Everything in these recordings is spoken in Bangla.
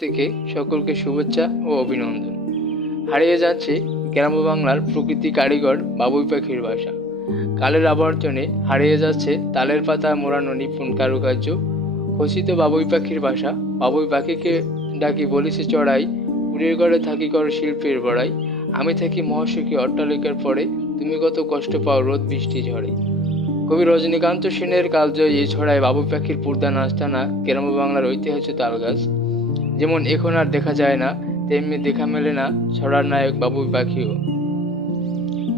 থেকে সকলকে শুভেচ্ছা ও অভিনন্দন। হারিয়ে যাচ্ছে গ্রাম বাংলার প্রকৃতি কারিগর বাবুই পাখির বাসা। কালের আবর্তনে হারিয়ে যাচ্ছে তালের পাতা মোড়ানো নিপুণ কারুকার্য। খচিত বাবুই পাখির বাসা, বাবুই পাখিকে ডাকি বলিছে চড়াই কুড়ির ঘরে থাকি কর শিল্পের বড়াই। আমি থাকি মহাসুখী অট্টালিকার পরে, তুমি কত কষ্ট পাও রোদ বৃষ্টি ঝড়ে। কবি রজনীকান্ত সেনের কালজয়ী ছড়ায় বাবুই পাখির পূর্দান আস্তানা গ্রাম বাংলার ঐতিহ্য তালগাছ। যেমন এখন আর দেখা যায় না, তেমনি দেখা মেলে না ছড়ার নায়ক বাবুই পাখিও।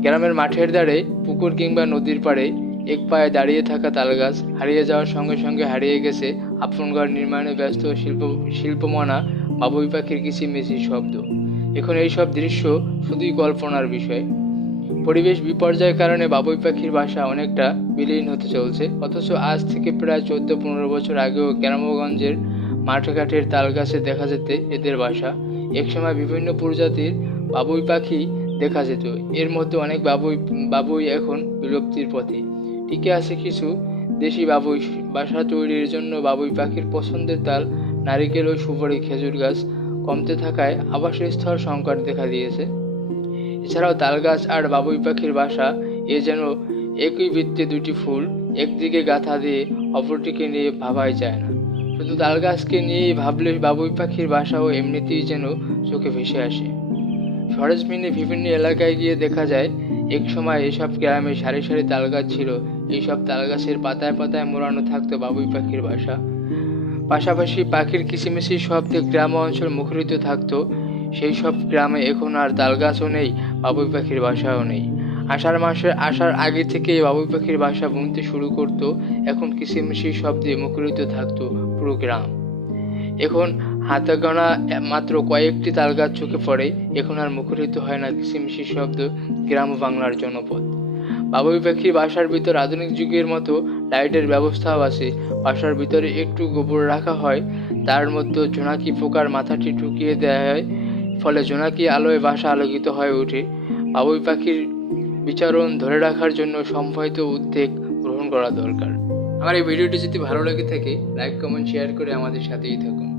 গ্রামের মাঠের ধারে, পুকুর কিংবা নদীর পাড়ে এক পায়ে দাঁড়িয়ে থাকা তালগাছ হারিয়ে যাওয়ার সঙ্গে সঙ্গে হারিয়ে গেছে আপন ঘর নির্মাণে ব্যস্ত শিল্প, শিল্পমনা বাবুই পাখির কিচিমিচি শব্দ। এখন এই সব দৃশ্য শুধুই কল্পনার বিষয়। পরিবেশ বিপর্যয়ের কারণে বাবুই পাখির বাসা অনেকটা বিলীন হতে চলছে, অথচ আজ থেকে প্রায় চোদ্দ পনেরো বছর আগেও গ্রামগঞ্জের মাঠঘাটের তালগাছে দেখা যেত এদের বাসা। একসময় বিভিন্ন প্রজাতির বাবুই পাখি দেখা যেত। এর মধ্যে অনেক বাবুই বাবুই এখন বিলুপ্তির পথে। টিকে আছে কিছু দেশি বাবুই। বাসা তৈরির জন্য বাবুই পাখির পছন্দের তাল, নারিকেল ও সুপারি, খেজুর গাছ কমতে থাকায় আবাসস্থল সংকট দেখা দিয়েছে। এছাড়াও তাল গাছ আর বাবুই পাখির বাসা, এ যেন একই বৃত্তে দুটি ফুল, একদিকে গাথা দিয়ে অপরটিকে নিয়ে ভাবাই যায় না। শুধু তালগাছকে নিয়েই ভাবলে বাবুই পাখির বাসাও এমনিতেই যেন চোখে ভেসে আসে। সরেজমিনে বিভিন্ন এলাকায় গিয়ে দেখা যায়, এক সময় এসব গ্রামে সারি সারি তাল গাছ ছিল। এইসব তাল গাছের পাতায় পাতায় মোড়ানো থাকতো বাবুই পাখির বাসা। পাশাপাশি পাখির কিচিমিচি শব্দে গ্রাম অঞ্চল মুখরিত থাকতো। সেই সব গ্রামে এখন আর তাল গাছও নেই, বাবুই পাখির বাসাও নেই। আষাঢ় মাসের আসার আগে থেকেই বাবুই পাখির বাসা বুনতে শুরু করতো। এখন কিচিমিচি শব্দে মুখরিত থাকত পুরো গ্রাম। এখন হাতে গোনা মাত্র কয়েকটি তালগাছ চোখে পড়ে, এখন আর মুখরিত হয় না কিচিমিচি শব্দ গ্রাম বাংলার জনপদ। বাবুই পাখির বাসার ভিতর আধুনিক যুগের মতো লাইটের ব্যবস্থাও আছে। বাসার ভিতরে একটু গোবর রাখা হয়, তার মধ্যে জোনাকি পোকার মাথাটি ঢুকিয়ে দেওয়া হয়, ফলে জোনাকি আলোয় বাসা আলোকিত হয়ে ওঠে। বাবুই পাখির বিচারণ ধরে রাখার জন্য সম্ভাবিত উদ্যোগ গ্রহণ করা দরকার। আমার এই ভিডিওটি যদি ভালো লেগে থাকে লাইক কমেন্ট শেয়ার করে আমাদের সাথেই থাকুন।